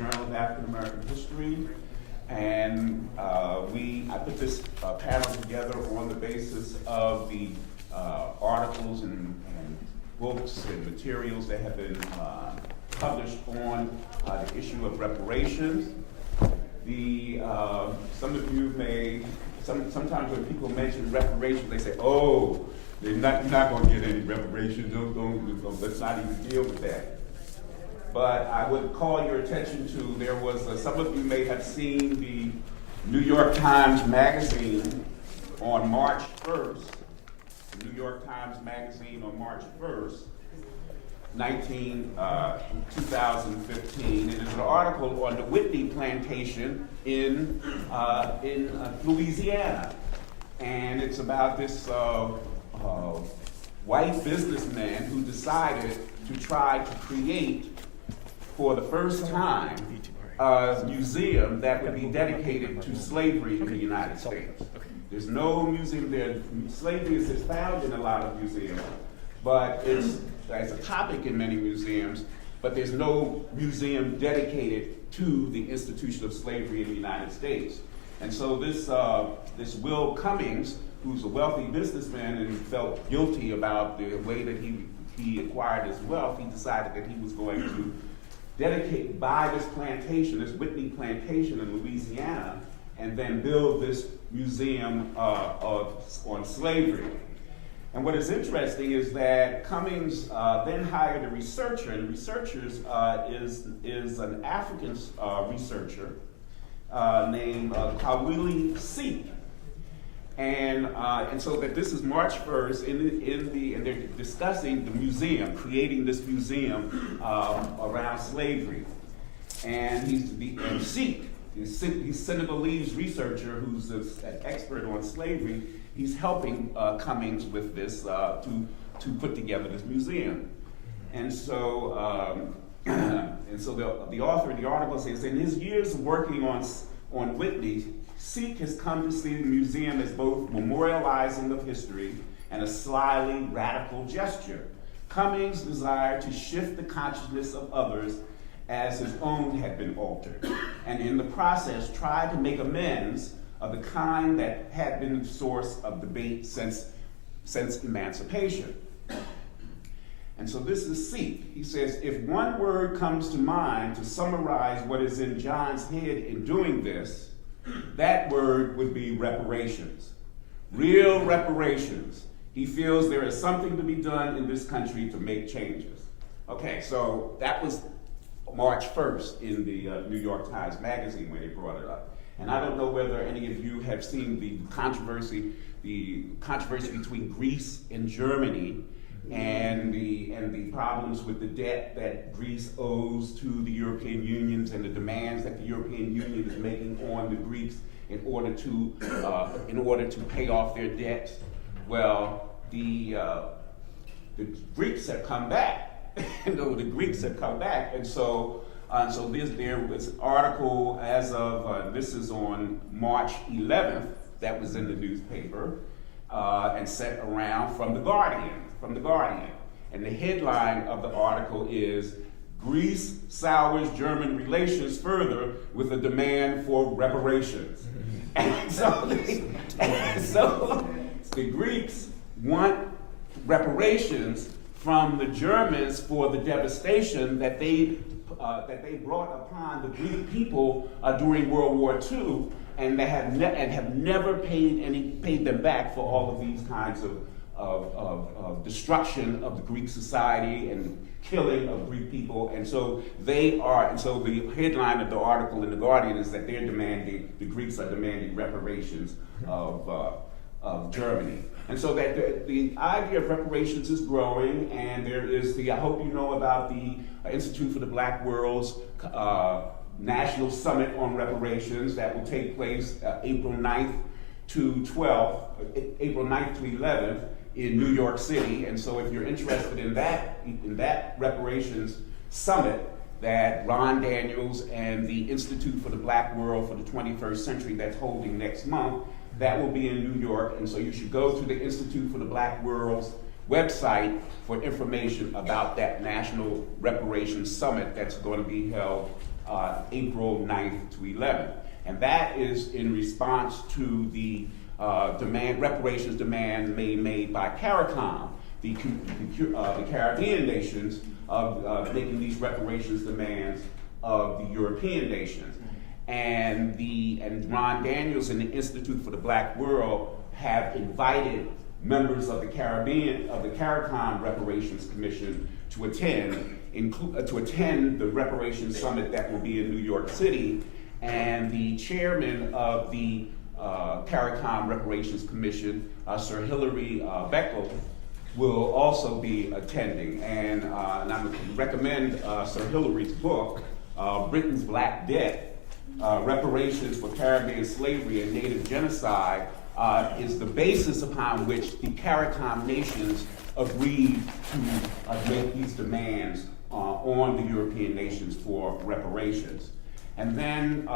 Journal of African American History, and I put this panel together on the basis of the articles and books and materials that have been published on the issue of reparations. Some of you may, sometimes when people mention reparations, they say, oh, you're not going to get any reparations, let's not even deal with that. But I would call your attention to, there was, some of you may have seen the New York Times Magazine on March 1st, the New York Times Magazine on March 1st, 2015, and it's an article on the Whitney Plantation in Louisiana. And it's about this white businessman who decided to try to create, for the first time, a museum that would be dedicated to slavery in the United States. There's no museum there. Slavery is found in a lot of museums, but it's as a topic in many museums, but there's no museum dedicated to the institution of slavery in the United States. And so this Will Cummings, who's a wealthy businessman and felt guilty about the way that he acquired his wealth, he decided that he was going to buy this plantation, this Whitney Plantation in Louisiana, and then build this museum on slavery. And what is interesting is that Cummings then hired a researcher, and researchers is an African researcher named Kawili Seek. And so that this is March 1st, and they're discussing the museum, creating this museum around slavery. And Seek, he's Senegalese researcher who's an expert on slavery. He's helping Cummings with this to put together this museum. And so the author of the article says, in his years of working on Whitney, Seek has come to see the museum as both memorializing of history and a slyly radical gesture. Cummings desired to shift the consciousness of others as his own had been altered, and in the process tried to make amends of the kind that had been the source of debate since emancipation. And so this is Seek. He says, if one word comes to mind to summarize what is in John's head in doing this, that word would be reparations. Real reparations. He feels there is something to be done in this country to make changes. Okay, so that was March 1st in the New York Times Magazine when they brought it up. And I don't know whether any of you have seen the controversy between Greece and Germany, and the problems with the debt that Greece owes to the European Union and the demands that the European Union is making on the Greeks in order to pay off their debts. Well, the Greeks have come back. The Greeks have come back, and so there was an article as of this is on March 11th that was in the newspaper and sent around from the Guardian. And the headline of the article is, Greece sours German relations further with a demand for reparations. And so the Greeks want reparations from the Germans for the devastation that they brought upon the Greek people during World War II, and they have never paid them back for all of these kinds of destruction of the Greek society and killing of Greek people. And so the headline of the article in The Guardian is that the Greeks are demanding reparations of Germany. And so that the idea of reparations is growing, and there is I hope you know about the Institute for the Black World's National Summit on Reparations that will take place April 9th to 11th in New York City. And so if you're interested in that reparations summit that Ron Daniels and the Institute for the Black World for the 21st Century that's holding next month, that will be in New York. And so you should go to the Institute for the Black World's website for information about that National Reparations Summit that's going to be held April 9th to 11th. And that is in response to the reparations demand made by CARICOM, the Caribbean nations, of making these reparations demands of the European nations. And Ron Daniels and the Institute for the Black World have invited members of the CARICOM Reparations Commission to attend the Reparations Summit that will be in New York City. And the chairman of the CARICOM Reparations Commission, Sir Hilary Beckel, will also be attending. And I recommend Sir Hilary's book, Britain's Black Debt, Reparations for Caribbean Slavery and Native Genocide, is the basis upon which the CARICOM nations agreed to make these demands on the European nations for reparations. And then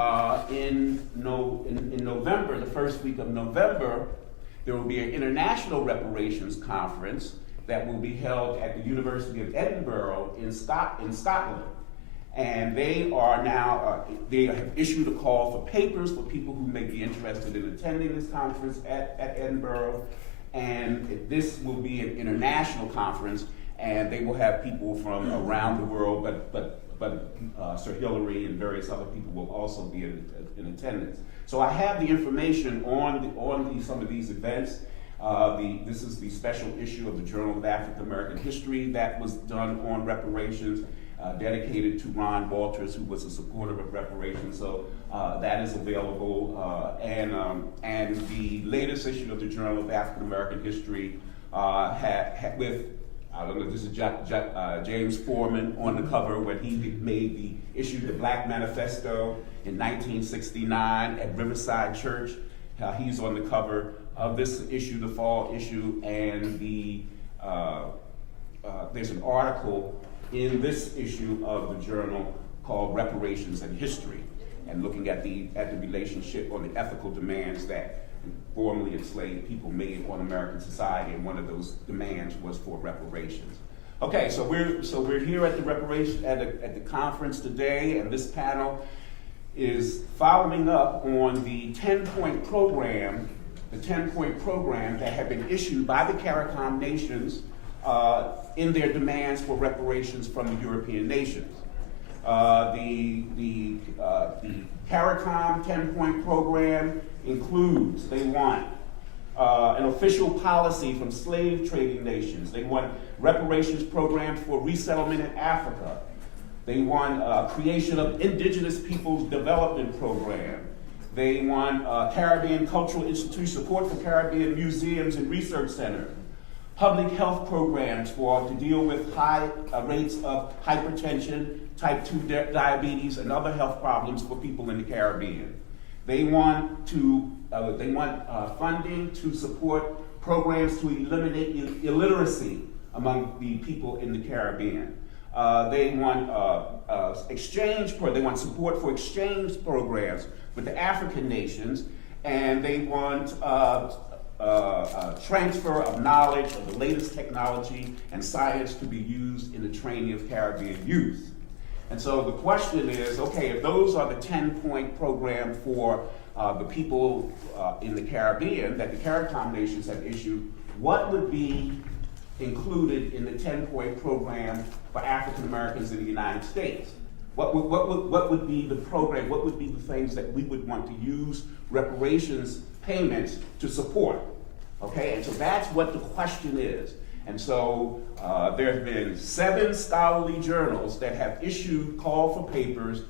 in November, the first week of November, there will be an international reparations conference that will be held at the University of Edinburgh in Scotland. And they are now, they have issued a call for papers for people who may be interested in attending this conference at Edinburgh. And this will be an international conference, and they will have people from around the world, but Sir Hilary and various other people will also be in attendance. So I have the information on some of these events. This is the special issue of the Journal of African American History that was done on reparations, dedicated to Ron Walters, who was a supporter of reparations. So that is available. And the latest issue of the Journal of African American History with, I don't know, this is James Foreman on the cover when he issued the Black Manifesto in 1969 at Riverside Church. He's on the cover of this issue, the fall issue, and there's an article in this issue of the journal called Reparations and History, and looking at the relationship or the ethical demands that formerly enslaved people made on American society, and one of those demands was for reparations. Okay, so we're here at the conference today, and this panel is following up on the 10-point program, that had been issued by the CARICOM nations in their demands for reparations from the European nations. The CARICOM 10-point program includes, they want an official policy from slave trading nations. They want reparations programs for resettlement in Africa. They want creation of indigenous peoples development program. They want Caribbean cultural institute support for Caribbean museums and research centers. Public health programs to deal with high rates of hypertension, type 2 diabetes, and other health problems for people in the Caribbean. They want funding to support programs to eliminate illiteracy among the people in the Caribbean. They want they want support for exchange programs with the African nations, and they want transfer of knowledge of the latest technology and science to be used in the training of Caribbean youth. And so the question is, okay, if those are the 10-point program for the people in the Caribbean that the CARICOM nations have issued, what would be included in the 10-point program for African Americans in the United States? What would be the program? What would be the things that we would want to use reparations payments to support? Okay, and so that's what the question is. And so there have been 7 scholarly journals that have issued call for papers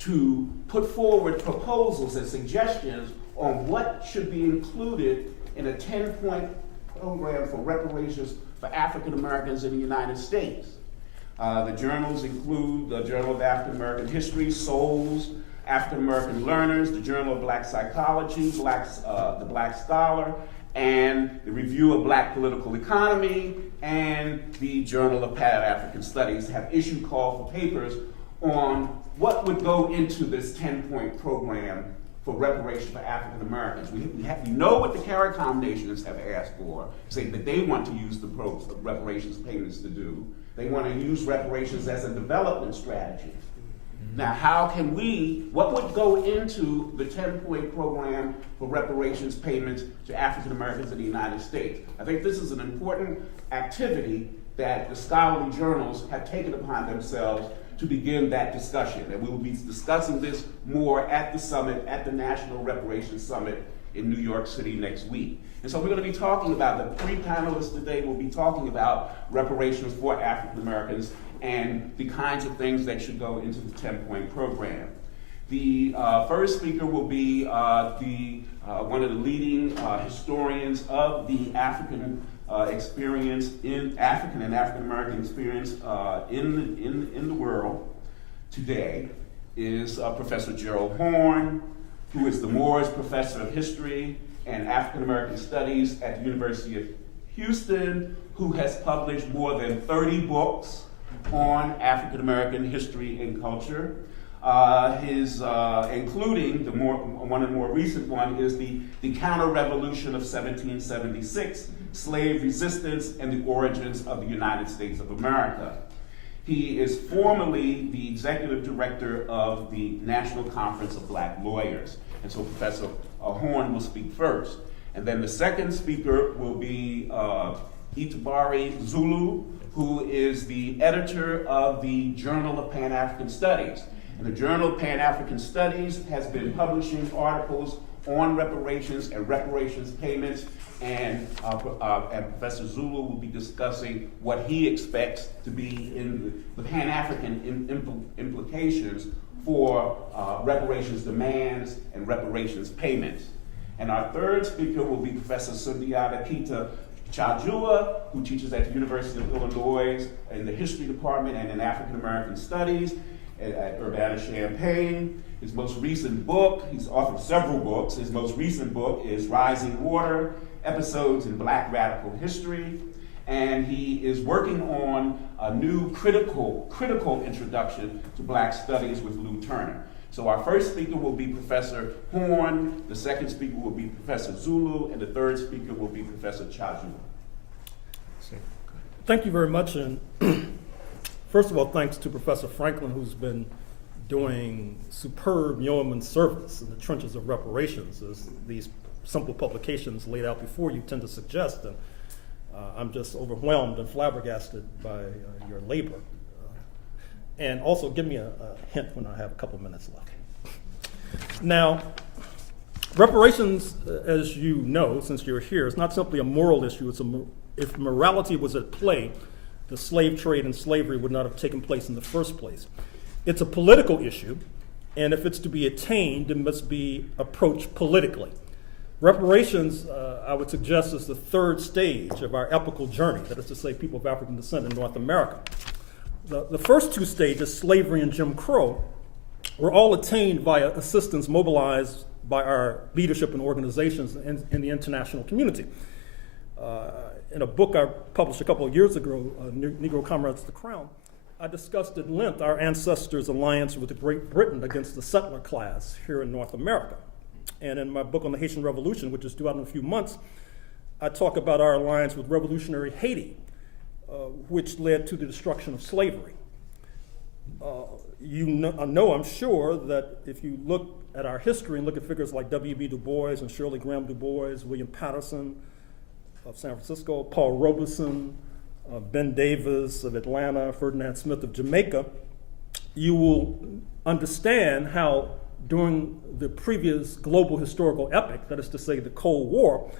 to put forward proposals and suggestions on what should be included in a 10-point program for reparations for African Americans in the United States. The journals include the Journal of African American History, Souls, African American Learners, the Journal of Black Psychology, the Black Scholar, and the Review of Black Political Economy, and the Journal of Pan-African Studies have issued call for papers on what would go into this 10-point program for reparations for African Americans. We know what the CARICOM nations have asked for, saying that they want to use the reparations payments to do. They want to use reparations as a development strategy. Now, what would go into the 10-point program for reparations payments to African Americans in the United States? I think this is an important activity that the scholarly journals have taken upon themselves to begin that discussion. And we will be discussing this more at the summit, at the National Reparations Summit in New York City next week. And so we're going to be talking about, the three panelists today will be talking about reparations for African Americans and the kinds of things that should go into the 10-point program. The first speaker will be one of the leading historians of the African experience in African and African American experience in the world today is Professor Gerald Horne, who is the Moores Professor of History and African American Studies at the University of Houston, who has published more than 30 books on African American history and culture. Including one of the more recent one is the Counter-Revolution of 1776, Slave Resistance and the Origins of the United States of America. He is formerly the executive director of the National Conference of Black Lawyers. And so Professor Horne will speak first. And then the second speaker will be Itibari Zulu, who is the editor of the Journal of Pan-African Studies. And the Journal of Pan-African Studies has been publishing articles on reparations and reparations payments, and Professor Zulu will be discussing what he expects to be in the Pan-African implications for reparations demands and reparations payments. And our third speaker will be Professor Sundiata Chajuwa, who teaches at the University of Illinois in the History Department and in African American Studies at Urbana-Champaign. His most recent book, he's authored several books. His most recent book is Rising Water, Episodes in Black Radical History. And he is working on a new critical introduction to Black studies with Lou Turner. So our first speaker will be Professor Horne, the second speaker will be Professor Zulu, and the third speaker will be Professor Chajuwa. Thank you very much. And first of all, thanks to Professor Franklin, who's been doing superb yeoman service in the trenches of reparations, as these simple publications laid out before you tend to suggest. And I'm just overwhelmed and flabbergasted by your labor. And also give me a hint when I have a couple minutes left. Now, reparations, as you know, since you're here, is not simply a moral issue. If morality was at play, the slave trade and slavery would not have taken place in the first place. It's a political issue, and if it's to be attained, it must be approached politically. Reparations, I would suggest, is the third stage of our epical journey, that is to say, people of African descent in North America. The first two stages, slavery and Jim Crow, were all attained via assistance mobilized by our leadership and organizations in the international community. In a book I published a couple of years ago, Negro Comrades of the Crown, I discussed at length our ancestors' alliance with Great Britain against the settler class here in North America. And in my book on the Haitian Revolution, which is due out in a few months, I talk about our alliance with revolutionary Haiti, which led to the destruction of slavery. I know, I'm sure, that if you look at our history and look at figures like W.B. Du Bois and Shirley Graham Du Bois, William Patterson of San Francisco, Paul Robeson, Ben Davis of Atlanta, Ferdinand Smith of Jamaica, you will understand how during the previous global historical epic, that is to say the Cold War,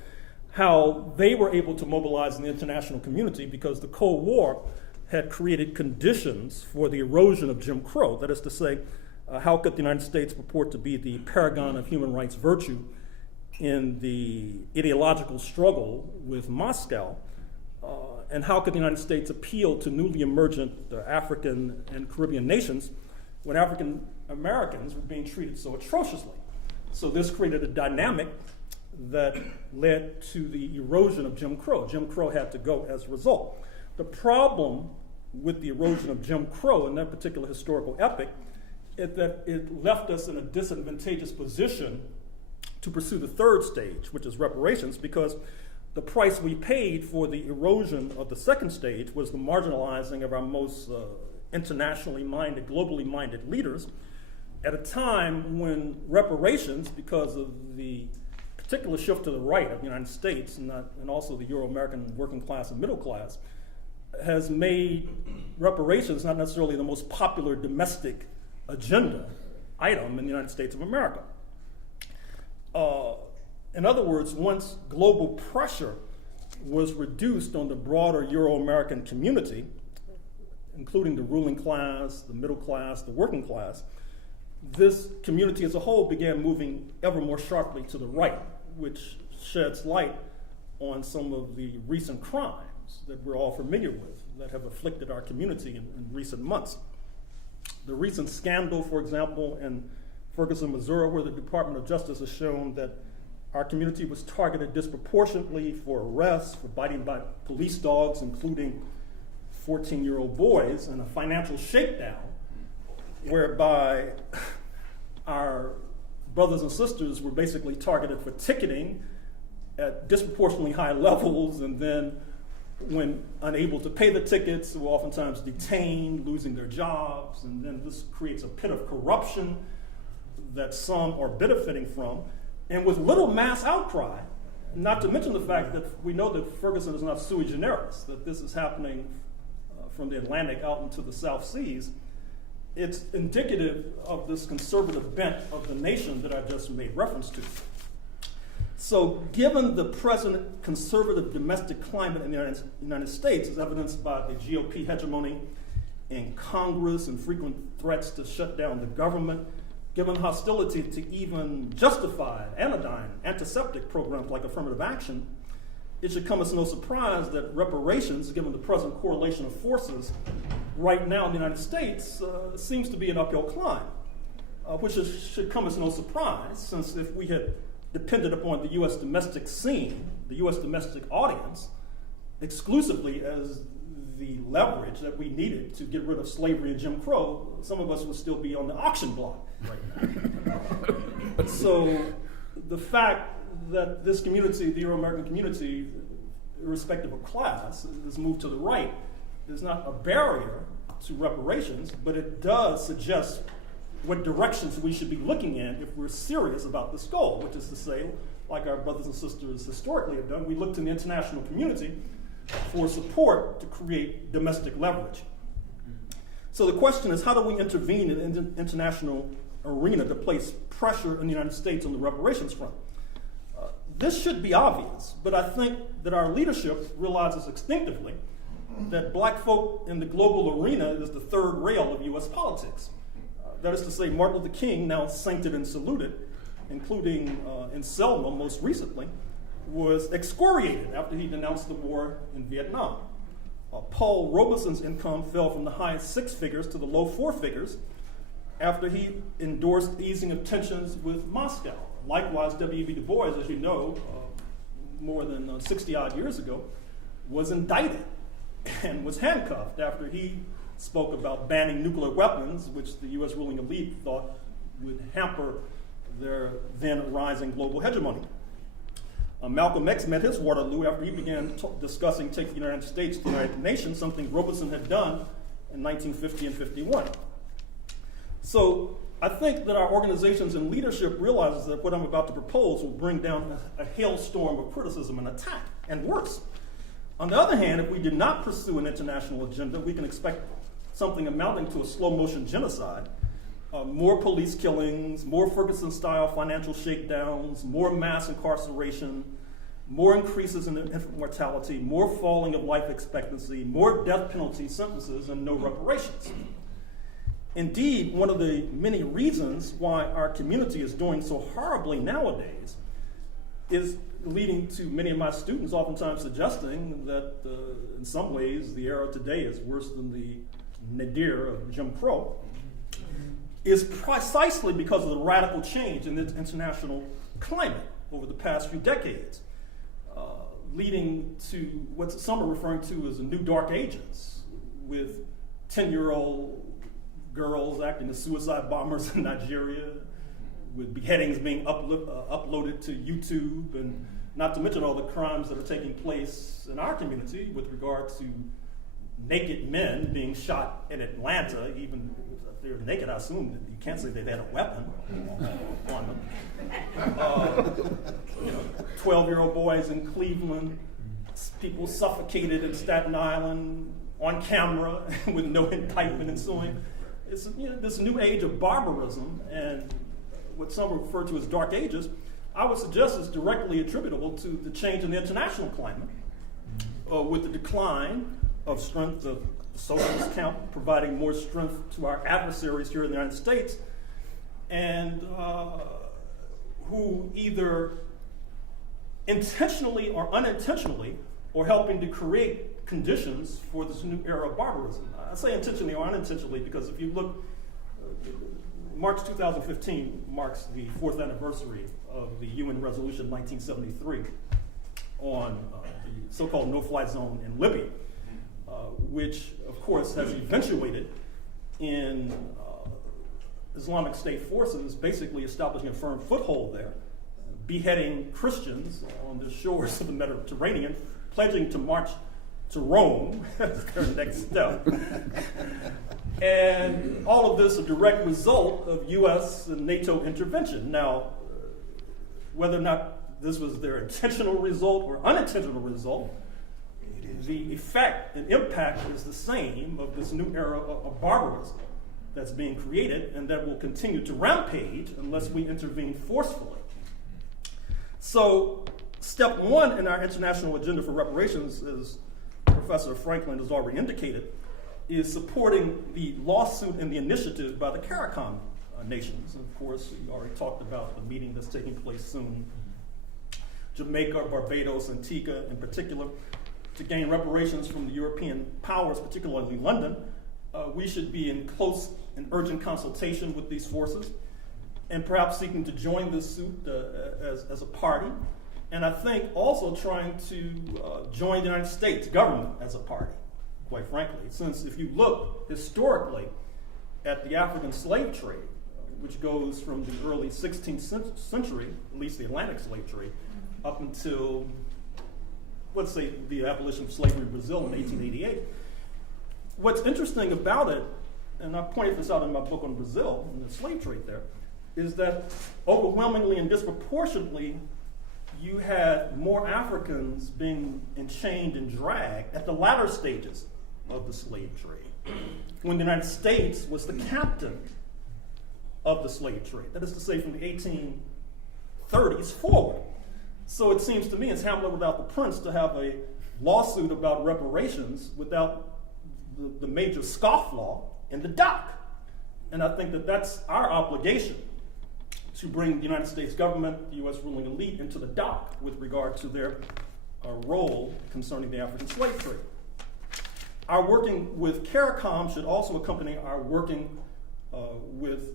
how they were able to mobilize in the international community because the Cold War had created conditions for the erosion of Jim Crow. That is to say, how could the United States purport to be the paragon of human rights virtue in the ideological struggle with Moscow? And how could the United States appeal to newly emergent African and Caribbean nations when African Americans were being treated so atrociously? So this created a dynamic that led to the erosion of Jim Crow. Jim Crow had to go as a result. The problem with the erosion of Jim Crow in that particular historical epic is that it left us in a disadvantageous position to pursue the third stage, which is reparations, because the price we paid for the erosion of the second stage was the marginalizing of our most internationally minded, globally minded leaders at a time when reparations, because of the particular shift to the right of the United States and also the Euro-American working class and middle class, has made reparations not necessarily the most popular domestic agenda item in the United States of America. In other words, once global pressure was reduced on the broader Euro-American community, including the ruling class, the middle class, the working class, this community as a whole began moving ever more sharply to the right, which sheds light on some of the recent crimes that we're all familiar with that have afflicted our community in recent months. The recent scandal, for example, in Ferguson, Missouri, where the Department of Justice has shown that our community was targeted disproportionately for arrests, for biting by police dogs, including 14-year-old boys, and a financial shakedown whereby our brothers and sisters were basically targeted for ticketing at disproportionately high levels, and then when unable to pay the tickets, were oftentimes detained, losing their jobs, and then this creates a pit of corruption that some are benefiting from, and with little mass outcry, not to mention the fact that we know that Ferguson is not sui generis, that this is happening from the Atlantic out into the South Seas. It's indicative of this conservative bent of the nation that I just made reference to. So given the present conservative domestic climate in the United States, as evidenced by the GOP hegemony in Congress and frequent threats to shut down the government, given hostility to even justified anodyne, antiseptic programs like affirmative action, it should come as no surprise that reparations, given the present correlation of forces right now in the United States, seems to be an uphill climb, which should come as no surprise, since if we had depended upon the U.S. domestic scene, the U.S. domestic audience, exclusively as the leverage that we needed to get rid of slavery and Jim Crow, some of us would still be on the auction block right now. So the fact that this community, the Euro-American community, irrespective of class, has moved to the right is not a barrier to reparations, but it does suggest what directions we should be looking in if we're serious about this goal, which is to say, like our brothers and sisters historically have done, we look to the international community for support to create domestic leverage. So the question is, how do we intervene in the international arena to place pressure in the United States on the reparations front? This should be obvious, but I think that our leadership realizes instinctively that black folk in the global arena is the third rail of U.S. politics. That is to say, Martin Luther King, now sancted and saluted, including in Selma most recently, was excoriated after he denounced the war in Vietnam. Paul Robeson's income fell from the high 6 figures to the low 4 figures after he endorsed easing of tensions with Moscow. Likewise, W.E.B. Du Bois, as you know, more than 60-odd years ago, was indicted and was handcuffed after he spoke about banning nuclear weapons, which the U.S. ruling elite thought would hamper their then rising global hegemony. Malcolm X met his Waterloo after he began discussing taking the United States to the United Nations, something Robeson had done in 1950 and 51. So I think that our organizations and leadership realizes that what I'm about to propose will bring down a hailstorm of criticism and attack, and worse. On the other hand, if we did not pursue an international agenda, we can expect something amounting to a slow-motion genocide, more police killings, more Ferguson-style financial shakedowns, more mass incarceration, more increases in infant mortality, more falling of life expectancy, more death penalty sentences, and no reparations. Indeed, one of the many reasons why our community is doing so horribly nowadays is leading to many of my students oftentimes suggesting that in some ways the era today is worse than the nadir of Jim Crow, is precisely because of the radical change in the international climate over the past few decades, leading to what some are referring to as the new dark ages, with 10-year-old girls acting as suicide bombers in Nigeria, with beheadings being uploaded to YouTube, and not to mention all the crimes that are taking place in our community with regard to naked men being shot in Atlanta, even if they're naked, I assume that you can't say they had a weapon on them. 12-year-old boys in Cleveland, people suffocated in Staten Island on camera with no indictment ensuing. It's this new age of barbarism and what some refer to as dark ages. I would suggest is directly attributable to the change in the international climate, with the decline of strength of the socialist camp, providing more strength to our adversaries here in the United States, and who either intentionally or unintentionally are helping to create conditions for this new era of barbarism. I say intentionally or unintentionally because if you look, March 2015 marks the 4th anniversary of the UN Resolution 1973 on the so-called no-fly zone in Libya, which, of course, has eventuated in Islamic State forces basically establishing a firm foothold there, beheading Christians on the shores of the Mediterranean, pledging to march to Rome as their next step. And all of this a direct result of U.S. and NATO intervention. Now, whether or not this was their intentional result or unintentional result, the effect and impact is the same of this new era of barbarism that's being created and that will continue to rampage unless we intervene forcefully. So, step one in our international agenda for reparations, as Professor Franklin has already indicated, is supporting the lawsuit and the initiative by the CARICOM nations. And of course, we already talked about the meeting that's taking place soon. Jamaica, Barbados, Antigua in particular, to gain reparations from the European powers, particularly London. We should be in close and urgent consultation with these forces and perhaps seeking to join this suit as a party. And I think also trying to join the United States government as a party, quite frankly, since if you look historically at the African slave trade, which goes from the early 16th century, at least the Atlantic slave trade, up until, let's say, the abolition of slavery in Brazil in 1888. What's interesting about it, and I pointed this out in my book on Brazil and the slave trade there, is that overwhelmingly and disproportionately, you had more Africans being enchained and dragged at the latter stages of the slave trade, when the United States was the captain of the slave trade. That is to say, from the 1830s forward. So it seems to me it's Hamlet without the prince to have a lawsuit about reparations without the major scofflaw in the dock. And I think that that's our obligation, to bring the United States government, the U.S. ruling elite, into the dock with regard to their role concerning the African slave trade. Our working with CARICOM should also accompany our working with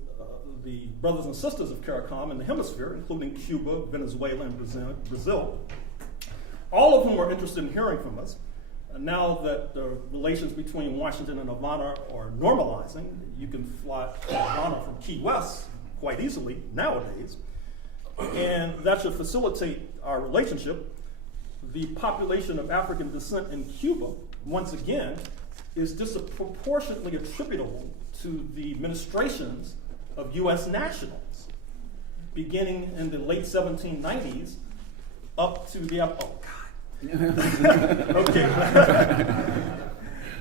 the brothers and sisters of CARICOM in the hemisphere, including Cuba, Venezuela, and Brazil, all of whom are interested in hearing from us. Now that the relations between Washington and Havana are normalizing, you can fly to Havana from Key West quite easily nowadays, and that should facilitate our relationship. The population of African descent in Cuba, once again, is disproportionately attributable to the administrations of U.S. nationals, beginning in the late 1790s up to the, oh God.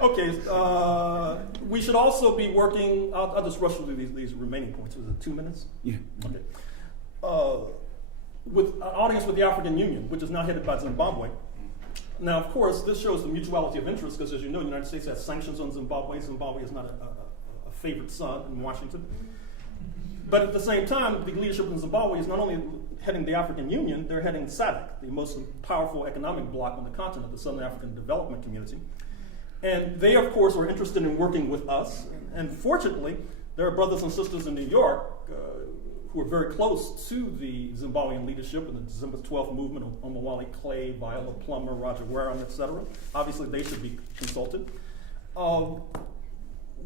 Okay. We should also be working, I'll just rush through these remaining points. Was it 2 minutes? Yeah. Okay. With an audience with the African Union, which is now headed by Zimbabwe. Now, of course, this shows the mutuality of interest, because as you know, the United States has sanctions on Zimbabwe. Zimbabwe is not a favorite son in Washington. But at the same time, the leadership in Zimbabwe is not only heading the African Union, they're heading SADC, the most powerful economic bloc on the continent, the Southern African Development Community. And they, of course, are interested in working with us. And fortunately, there are brothers and sisters in New York who are very close to the Zimbabwean leadership in the December 12th movement, Omawale Clay, Viola Plummer, Roger Wareham, etc. Obviously, they should be consulted.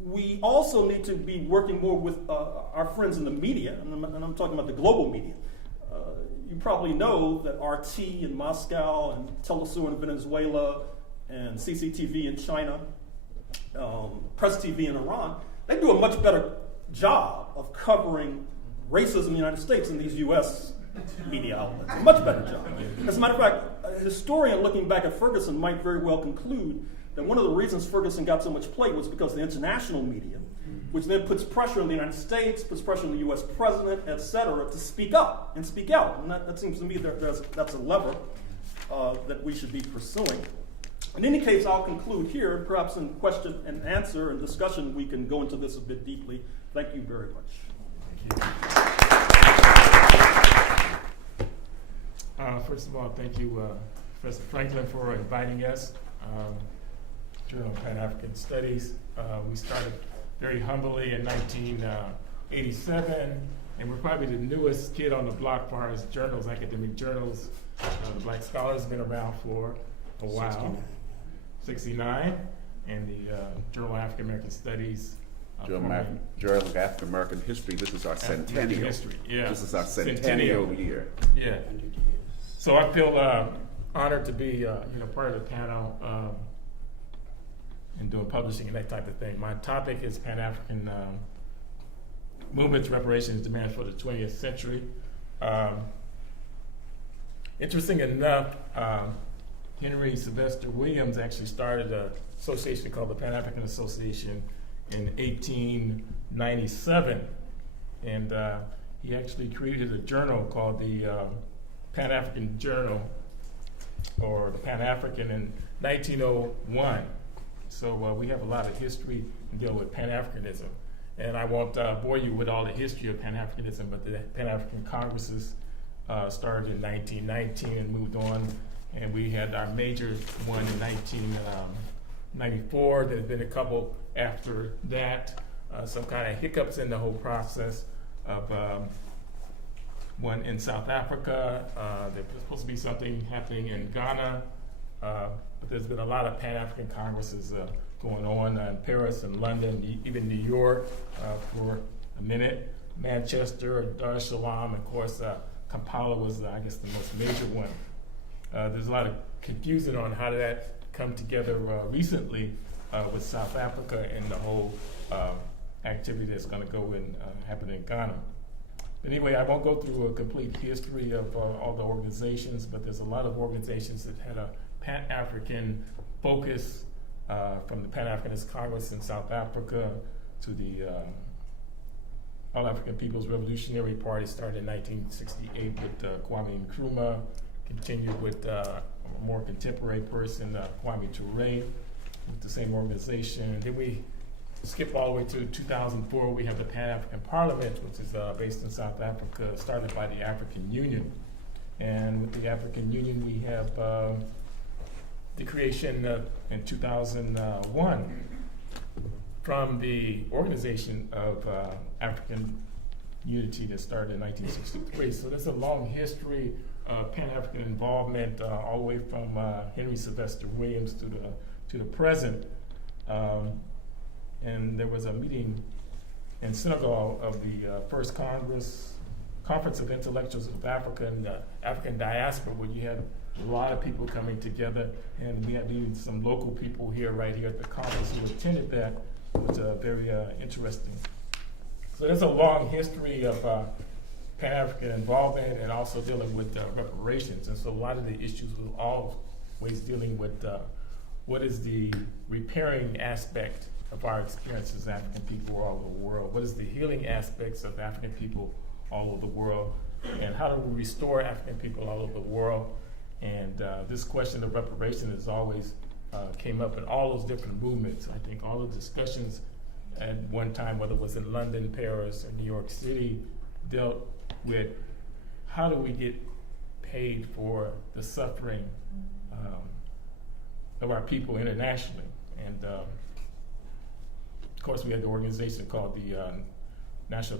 We also need to be working more with our friends in the media, and I'm talking about the global media. You probably know that RT in Moscow and Telesur in Venezuela and CCTV in China Press TV in Iran, they do a much better job of covering racism in the United States than these U.S. media outlets. A much better job. As a matter of fact, a historian looking back at Ferguson might very well conclude that one of the reasons Ferguson got so much play was because the international media, which then puts pressure on the United States, puts pressure on the U.S. president, et cetera, to speak up and speak out. And that seems to me that's a lever that we should be pursuing. In any case, I'll conclude here. Perhaps in question and answer and discussion, we can go into this a bit deeply. Thank you very much. First of all, thank you, Professor Franklin, for inviting us. Journal of Pan-African Studies. We started very humbly in 1987, and we're probably the newest kid on the block as far as journals, academic journals. The Black Scholars have been around for a while. 69, and the Journal of African American Studies. Gerald of African American History. This is our centennial. History. Yeah. This is our centennial year. Yeah. So I feel honored to be part of the panel and doing publishing and that type of thing. My topic is Pan-African movements, reparations, demands for the 20th century. Interesting enough, Henry Sylvester Williams actually started an association called the Pan-African Association in 1897, and he actually created a journal called the Pan-African Journal, or the Pan-African, in 1901. So we have a lot of history in dealing with Pan-Africanism, and I won't bore you with all the history of Pan-Africanism, but the Pan-African Congresses started in 1919 and moved on. And we had our major one in 1994. There's been a couple after that. Some kind of hiccups in the whole process of one in South Africa. There's supposed to be something happening in Ghana. But there's been a lot of Pan-African Congresses going on in Paris and London, even New York for a minute. Manchester, Dar es Salaam, of course, Kampala was, I guess, the most major one. There's a lot of confusion on how did that come together recently with South Africa and the whole activity that's going to go and happen in Ghana. But anyway, I won't go through a complete history of all the organizations, but there's a lot of organizations that had a Pan-African focus, from the Pan-Africanist Congress in South Africa to the All African People's Revolutionary Party, started in 1968 with Kwame Nkrumah. Continued with a more contemporary person, Kwame Ture, with the same organization. Then we skip all the way to 2004. We have the Pan-African Parliament, which is based in South Africa, started by the African Union. And with the African Union, we have the creation in 2001 from the Organization of African Unity that started in 1963. So there's a long history of Pan-African involvement all the way from Henry Sylvester Williams to the present. And there was a meeting in Senegal of the first Conference of Intellectuals of Africa and the African Diaspora, where you had a lot of people coming together, and we had even some local people here, right here at the conference, who attended that. It was very interesting. So there's a long history of Pan-African involvement and also dealing with reparations. And so a lot of the issues were always dealing with what is the repairing aspect of our experiences as African people all over the world? What is the healing aspects of African people all over the world? And how do we restore African people all over the world? And this question of reparation has always came up in all those different movements. I think all the discussions at one time, whether it was in London, Paris, or New York City, dealt with how do we get paid for the suffering of our people internationally. And of course, we had the organization called the National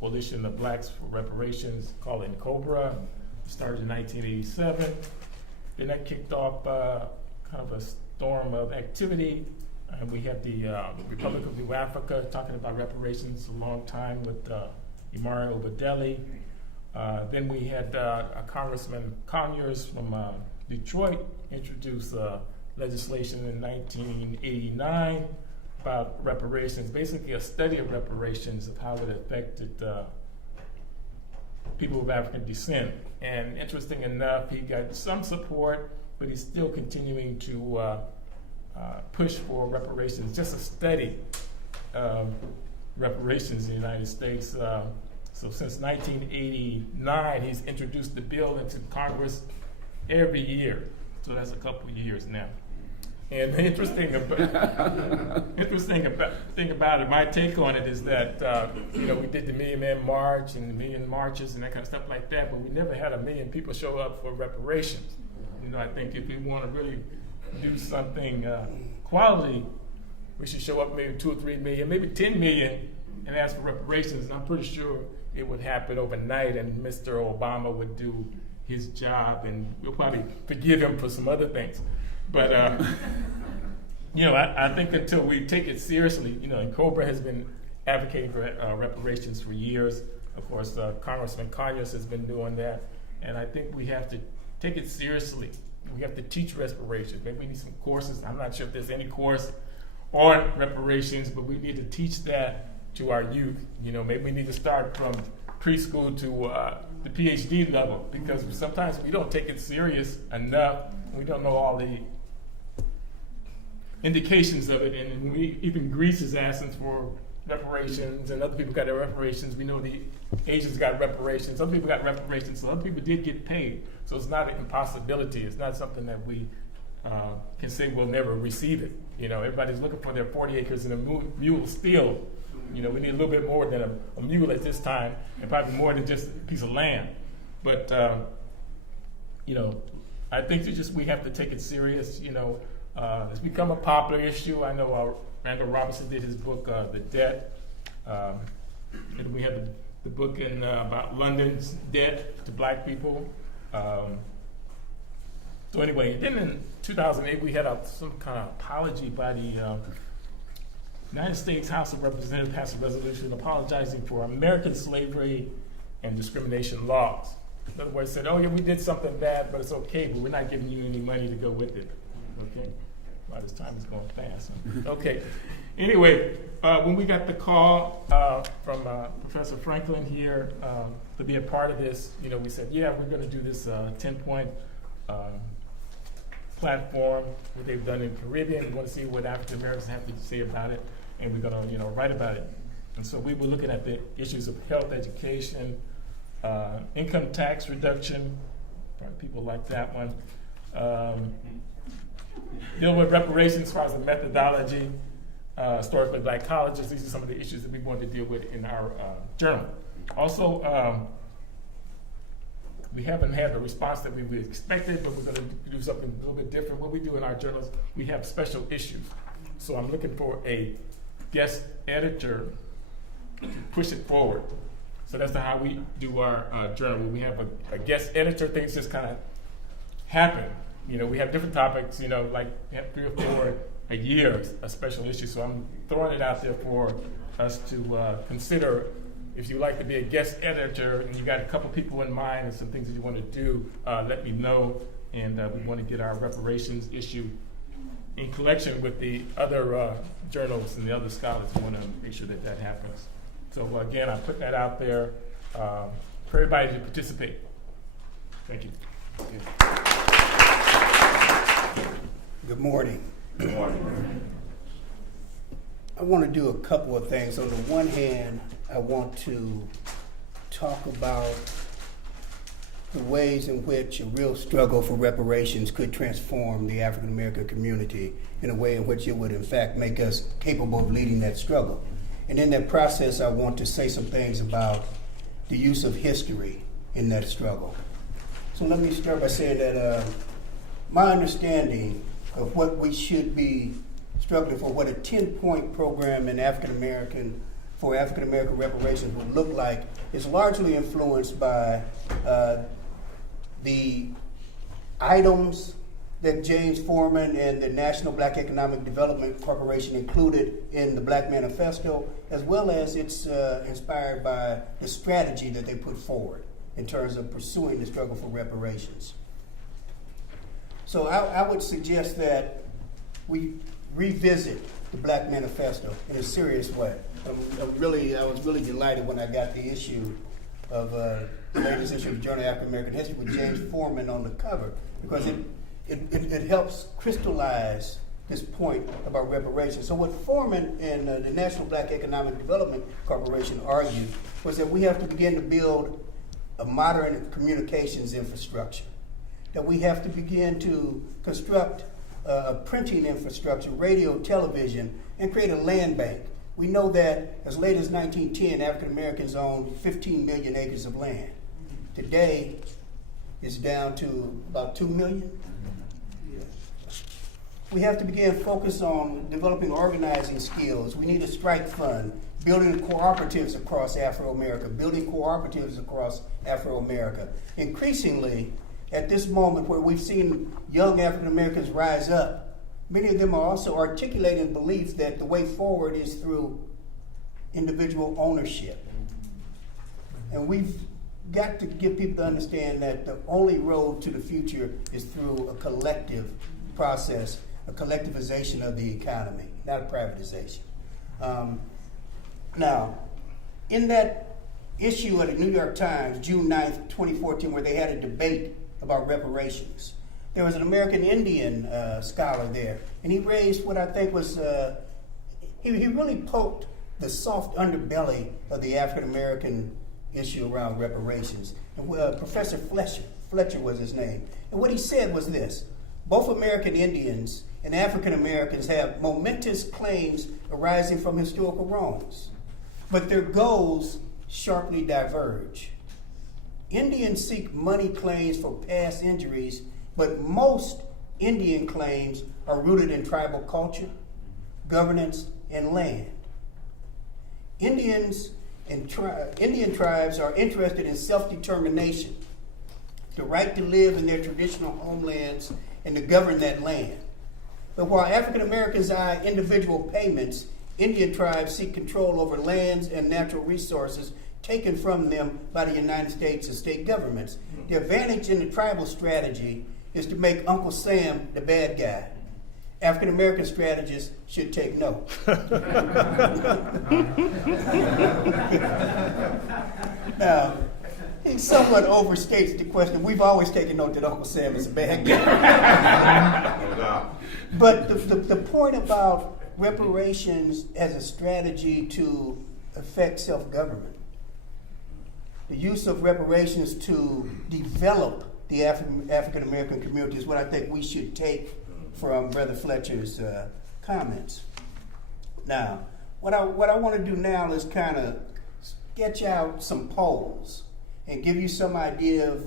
Coalition of Blacks for Reparations, called NCOBRA. Started in 1987. Then that kicked off kind of a storm of activity. And we had the Republic of New Africa talking about reparations a long time with Imari Obadeli. Then we had Congressman Conyers from Detroit introduce legislation in 1989 about reparations, basically a study of reparations, of how it affected people of African descent. And interesting enough, he got some support, but he's still continuing to push for reparations, just a study of reparations in the United States. So since 1989, he's introduced the bill into Congress every year. So that's a couple of years now. And the interesting thing about it, my take on it is that, we did the Million Man March and the million marches and that kind of stuff like that, but we never had 1 million people show up for reparations. I think if we want to really do something quality, we should show up maybe 2 or 3 million, maybe 10 million, and ask for reparations. And I'm pretty sure it would happen overnight, and Mr. Obama would do his job, and we'll probably forgive him for some other things. But, I think until we take it seriously, and COBRA has been advocating for reparations for years. Of course, Congressman Conyers has been doing that. And I think we have to take it seriously. We have to teach reparations. Maybe we need some courses. I'm not sure if there's any course on reparations, but we need to teach that to our youth. Maybe we need to start from preschool to the PhD level, because sometimes we don't take it serious enough. We don't know all the indications of it, and even Greece is asking for reparations, and other people got their reparations. We know the Asians got reparations. Other people got reparations, so other people did get paid. So it's not an impossibility. It's not something that we can say we'll never receive it. Everybody's looking for their 40 acres and a mule still. We need a little bit more than a mule at this time, and probably more than just a piece of land. But I think we have to take it serious. It's become a popular issue. I know Randall Robinson did his book, The Debt. And we have the book about London's debt to black people. So anyway, then in 2008, we had some kind of apology by the United States House of Representatives passed a resolution apologizing for American slavery and discrimination laws. In other words, said, oh yeah, we did something bad, but it's okay, but we're not giving you any money to go with it. Okay? Wow, this time is going fast. Okay. Anyway, when we got the call from Professor Franklin here to be a part of this, we said, yeah, we're going to do this 10-point platform, what they've done in the Caribbean. We want to see what African Americans have to say about it, and we're going to, write about it. And so we were looking at the issues of health, education, income tax reduction. Probably people like that one. Deal with reparations as far as the methodology, historically black colleges. These are some of the issues that we wanted to deal with in our journal. Also, we haven't had the response that we expected, but we're going to do something a little bit different. What we do in our journals, we have special issues. So I'm looking for a guest editor to push it forward. So that's how we do our journal. When we have a guest editor, things just kind of happen. We have different topics, like we have 3 or 4 a year, a special issue. So I'm throwing it out there for us to consider. If you'd like to be a guest editor and you got a couple people in mind and some things that you want to do, let me know. And we want to get our reparations issue in collection with the other journals and the other scholars. We want to make sure that that happens. So again, I put that out there for everybody to participate. Thank you. Good morning. Good morning. I want to do a couple of things. On the one hand, I want to talk about the ways in which a real struggle for reparations could transform the African American community in a way in which it would in fact make us capable of leading that struggle. And in that process, I want to say some things about the use of history in that struggle. So let me start by saying that my understanding of what we should be struggling for, what a 10-point program in African American reparations would look like, is largely influenced by the items that James Foreman and the National Black Economic Development Corporation included in the Black Manifesto, as well as it's inspired by the strategy that they put forward in terms of pursuing the struggle for reparations. So I would suggest that we revisit the Black Manifesto in a serious way. I was really delighted when I got the issue of the latest issue of the Journal of African American History with James Foreman on the cover, because it helps crystallize this point about reparations. So what Foreman and the National Black Economic Development Corporation argued was that we have to begin to build a modern communications infrastructure, that we have to begin to construct a printing infrastructure, radio, television, and create a land bank. We know that as late as 1910, African Americans owned 15 million acres of land. Today, it's down to about 2 million. We have to begin focus on developing organizing skills. We need a strike fund, building cooperatives across Afro-America, Increasingly, at this moment where we've seen young African Americans rise up, many of them are also articulating beliefs that the way forward is through individual ownership. And we've got to get people to understand that the only road to the future is through a collective process, a collectivization of the economy, not a privatization. Now, in that issue of the New York Times, June 9th, 2014, where they had a debate about reparations, there was an American Indian scholar there, and he raised what I think was, he really poked the soft underbelly of the African American issue around reparations. And Professor Fletcher was his name. And what he said was this: both American Indians and African Americans have momentous claims arising from historical wrongs, but their goals sharply diverge. Indians seek money claims for past injuries, but most Indian claims are rooted in tribal culture, governance, and land. Indian tribes are interested in self-determination, the right to live in their traditional homelands and to govern that land. But while African Americans eye individual payments, Indian tribes seek control over lands and natural resources taken from them by the United States and state governments. The advantage in the tribal strategy is to make Uncle Sam the bad guy. African American strategists should take note. Now, he somewhat overstates the question. We've always taken note that Uncle Sam is a bad guy. But the point about reparations as a strategy to affect self-government, the use of reparations to develop the African American community is what I think we should take from Brother Fletcher's comments. Now, what I want to do now is kind of sketch out some polls and give you some idea of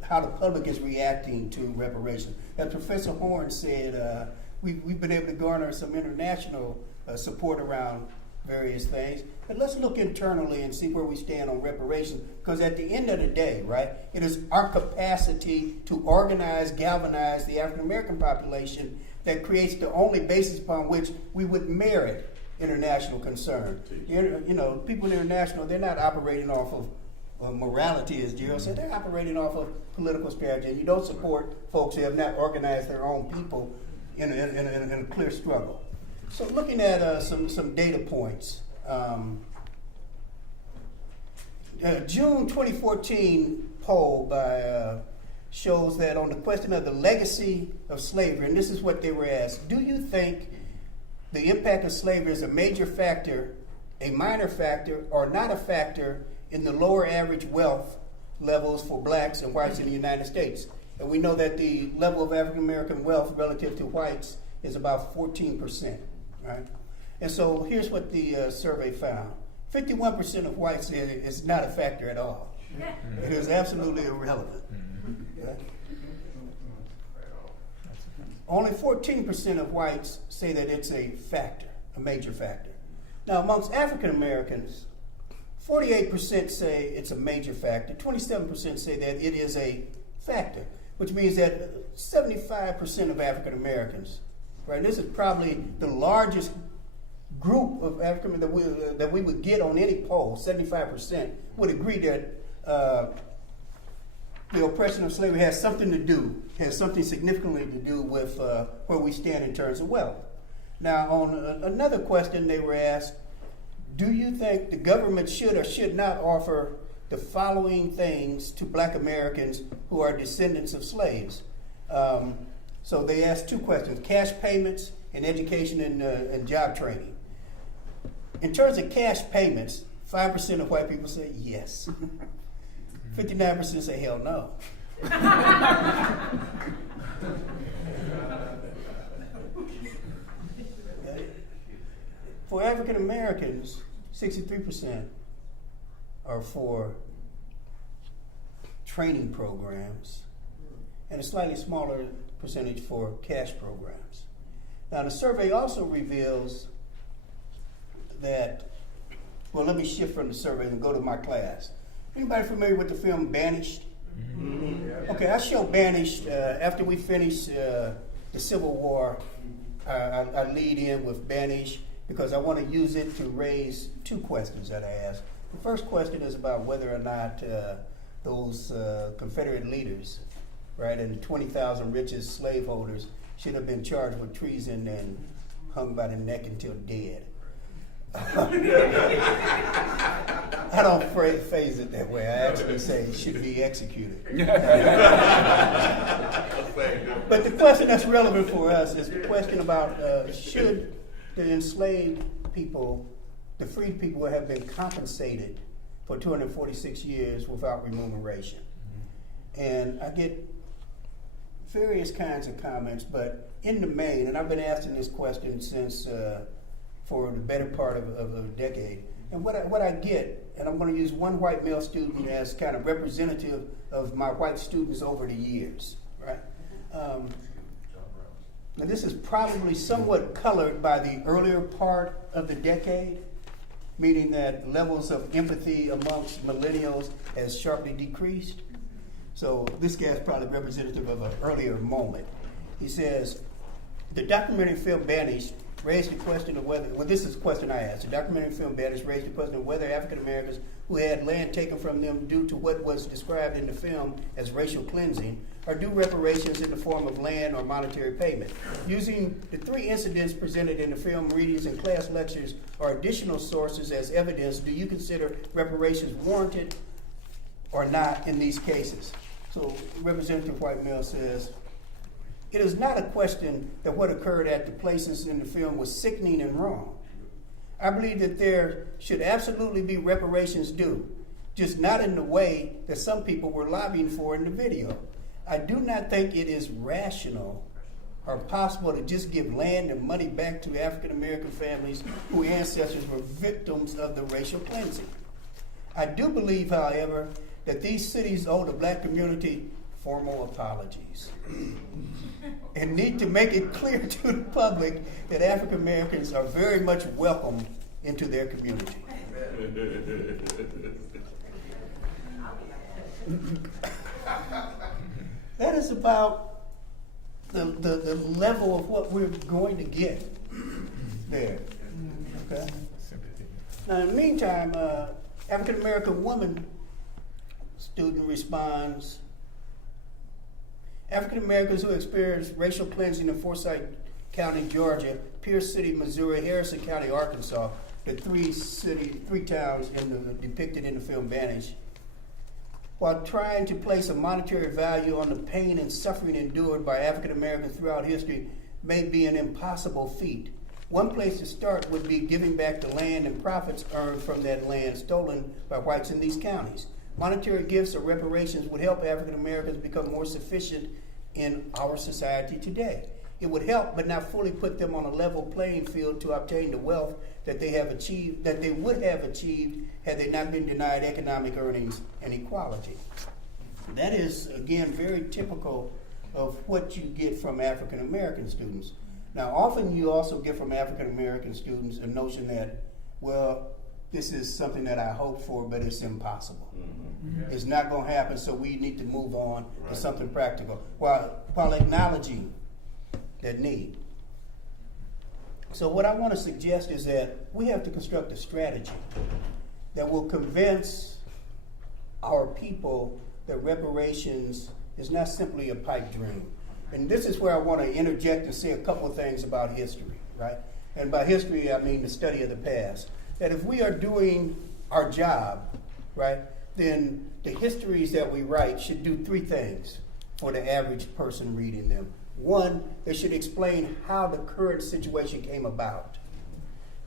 how the public is reacting to reparations. As Professor Horne said, we've been able to garner some international support around various things. But let's look internally and see where we stand on reparations, because at the end of the day, right, it is our capacity to organize, galvanize the African American population that creates the only basis upon which we would merit international concern. You know, people international, they're not operating off of morality, as Gerald said. They're operating off of political strategy. And you don't support folks who have not organized their own people in a clear struggle. So looking at some data points, June 2014 poll by shows that on the question of the legacy of slavery, and this is what they were asked: do you think the impact of slavery is a major factor, a minor factor, or not a factor in the lower average wealth levels for blacks and whites in the United States? And we know that the level of African American wealth relative to whites is about 14%, right? And so here's what the survey found. 51% of whites say it's not a factor at all. It is absolutely irrelevant. Okay? Only 14% of whites say that it's a factor, a major factor. Now, amongst African Americans, 48% say it's a major factor, 27% say that it is a factor, which means that 75% of African Americans, right, this is probably the largest group of African that we would get on any poll, 75% would agree that the oppression of slavery has something significantly to do with where we stand in terms of wealth. Now, on another question they were asked, do you think the government should or should not offer the following things to Black Americans who are descendants of slaves? So they asked two questions: cash payments and education and job training. In terms of cash payments, 5% of white people say yes. 59% say hell no. For African Americans, 63% are for training programs, and a slightly smaller percentage for cash programs. Now, the survey also reveals that, well, let me shift from the survey and go to my class. Anybody familiar with the film Banished? Mm-hmm. Okay, I show Banished after we finish the Civil War. I lead in with Banished because I want to use it to raise two questions that I ask. The first question is about whether or not those Confederate leaders, right, and the 20,000 richest slaveholders should have been charged with treason and hung by the neck until dead. I don't phrase it that way. I actually say it should be executed. But the question that's relevant for us is the question about should the enslaved people, the freed people, have been compensated for 246 years without remuneration. And I get various kinds of comments, but in the main, and I've been asking this question since for the better part of a decade, and what I get, and I'm going to use one white male student as kind of representative of my white students over the years, right? Now this is probably somewhat colored by the earlier part of the decade, meaning that levels of empathy amongst millennials has sharply decreased. So this guy's probably representative of an earlier moment. He says, the documentary film Banished raised the question of whether, well, this is the question I asked. The documentary film Banished raised the question of whether African Americans who had land taken from them due to what was described in the film as racial cleansing are due reparations in the form of land or monetary payment. Using the three incidents presented in the film, readings, and class lectures or additional sources as evidence, do you consider reparations warranted or not in these cases? So Representative White Male says, it is not a question that what occurred at the places in the film was sickening and wrong. I believe that there should absolutely be reparations due, just not in the way that some people were lobbying for in the video. I do not think it is rational or possible to just give land and money back to African American families whose ancestors were victims of the racial cleansing. I do believe, however, that these cities owe the Black community formal apologies and need to make it clear to the public that African Americans are very much welcome into their community. That is about the level of what we're going to get there. Okay. Now, in the meantime, African American woman student responds, African Americans who experienced racial cleansing in Forsyth County, Georgia, Pierce City, Missouri, Harrison County, Arkansas, the three towns depicted in the film Banished, while trying to place a monetary value on the pain and suffering endured by African Americans throughout history may be an impossible feat. One place to start would be giving back the land and profits earned from that land stolen by whites in these counties. Monetary gifts or reparations would help African Americans become more sufficient in our society today. It would help, but not fully put them on a level playing field to obtain the wealth that they would have achieved had they not been denied economic earnings and equality. That is, again, very typical of what you get from African American students. Now, often you also get from African American students a notion that, well, this is something that I hope for, but it's impossible. Mm-hmm. It's not going to happen, so we need to move on to something practical, while acknowledging that need. So what I want to suggest is that we have to construct a strategy that will convince our people that reparations is not simply a pipe dream. And this is where I want to interject and say a couple of things about history, right? And by history, I mean the study of the past. That if we are doing our job, right, then the histories that we write should do three things for the average person reading them. One, they should explain how the current situation came about.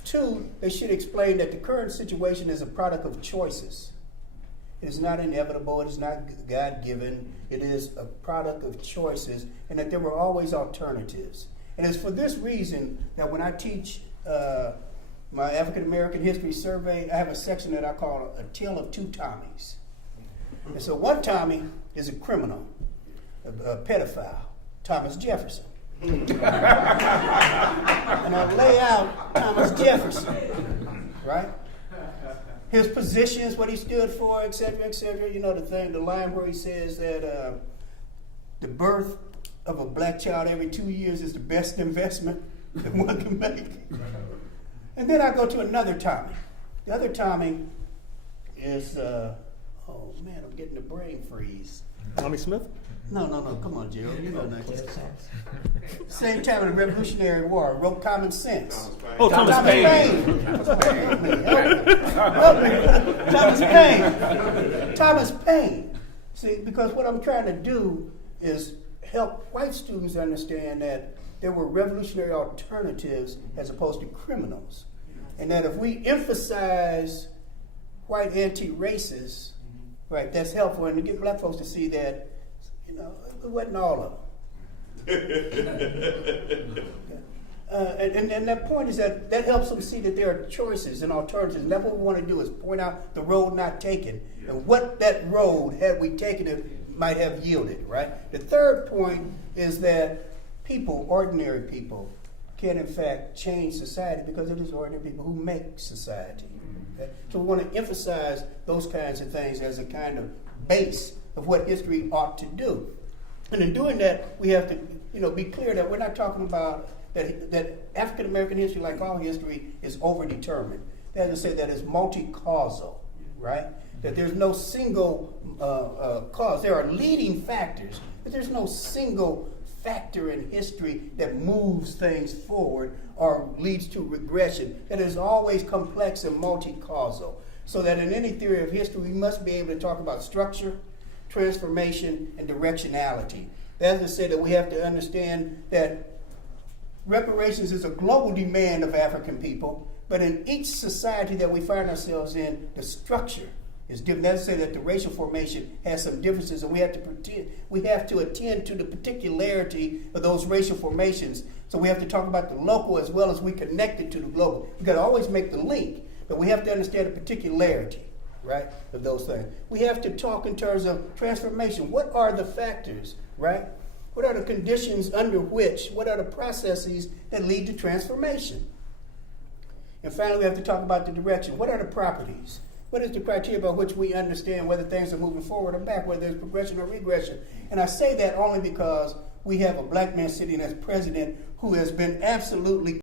Two, they should explain that the current situation is a product of choices. It is not inevitable, it is not God-given, it is a product of choices, and that there were always alternatives. And it's for this reason that when I teach my African American history survey, I have a section that I call A Tale of Two Tommies. And so one Tommy is a criminal, a pedophile, Thomas Jefferson. And I lay out Thomas Jefferson, right? His positions, what he stood for, et cetera, et cetera. You know, the line where he says that the birth of a black child every 2 years is the best investment that one can make. And then I go to another Tommy. The other Tommy is, oh man, I'm getting a brain freeze. Tommy Smith? No, come on, Gerald. You know that. Same time in the Revolutionary War, wrote Common Sense. Oh, Thomas Paine. Thomas Paine. See, because what I'm trying to do is help white students understand that there were revolutionary alternatives as opposed to criminals. And that if we emphasize white anti-racists, right, that's helpful. And to get black folks to see that, you know, it wasn't all of them. And that point is that helps them see that there are choices and alternatives. And that's what we want to do, is point out the road not taken and what that road, had we taken it, might have yielded, right? The third point is that people, ordinary people, can in fact change society because it is ordinary people who make society. Okay? So we want to emphasize those kinds of things as a kind of base of what history ought to do. And in doing that, we have to, be clear that we're not talking about that African American history, like all history, is overdetermined. That is to say that it's multi-causal, right? That there's no single cause. There are leading factors, but there's no single factor in history that moves things forward or leads to regression. That is always complex and multi-causal. So that in any theory of history, we must be able to talk about structure, transformation, and directionality. That is to say that we have to understand that reparations is a global demand of African people, but in each society that we find ourselves in, the structure is different. That's to say that the racial formation has some differences, and we have to attend to the particularity of those racial formations. So we have to talk about the local as well as we connect it to the global. We've got to always make the link, but we have to understand the particularity, right, of those things. We have to talk in terms of transformation. What are the factors, right? What are the conditions under which, what are the processes that lead to transformation? And finally, we have to talk about the direction. What are the properties? What is the criteria by which we understand whether things are moving forward or back, whether there's progression or regression? And I say that only because we have a black man sitting as president who has been absolutely